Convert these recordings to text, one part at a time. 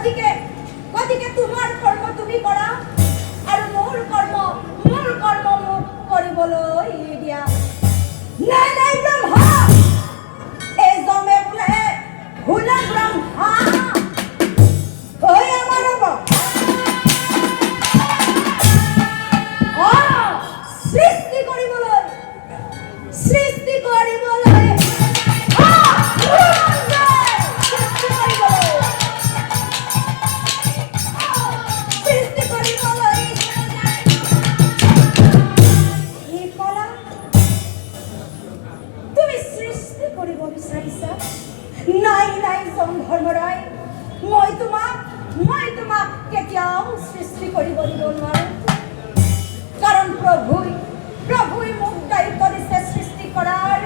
গতিকে গতিকে তোমাৰ কৰ্ম তুমি কৰা আৰু মোৰ কৰ্ম মোক কৰিবলৈ দিয়া। নাই নাই ব্ৰহ্মা, এই জমে বোলে ভুলে ব্ৰহ্মা হৈ আমাৰ হ'ব। সৃষ্টি কৰিবলৈ সৃষ্টি কৰিবলৈ নাই নাই ধৰ্মৰায়, মই তোমাক কেতিয়াও সৃষ্টি কৰিব দিব নোৱাৰো। কাৰণ প্ৰভুই মোক দায়ী কৰিছে সৃষ্টি কৰাৰ,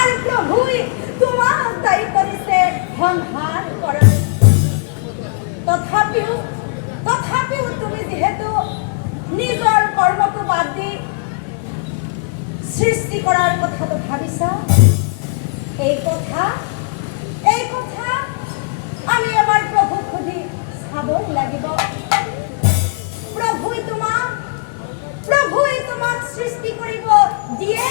আৰু প্ৰভুই তোমাক দায়ী কৰিছে সংহাৰ কৰাৰ। তথাপিও তুমি যিহেতু নিজৰ কৰ্মটো বাদ দি সৃষ্টি কৰাৰ কথাটো ভাবিছা, এই কথা আমি আমাৰ প্ৰভুক সুধি চাবই লাগিব। প্ৰভুই তোমাক সৃষ্টি কৰিব দিয়ে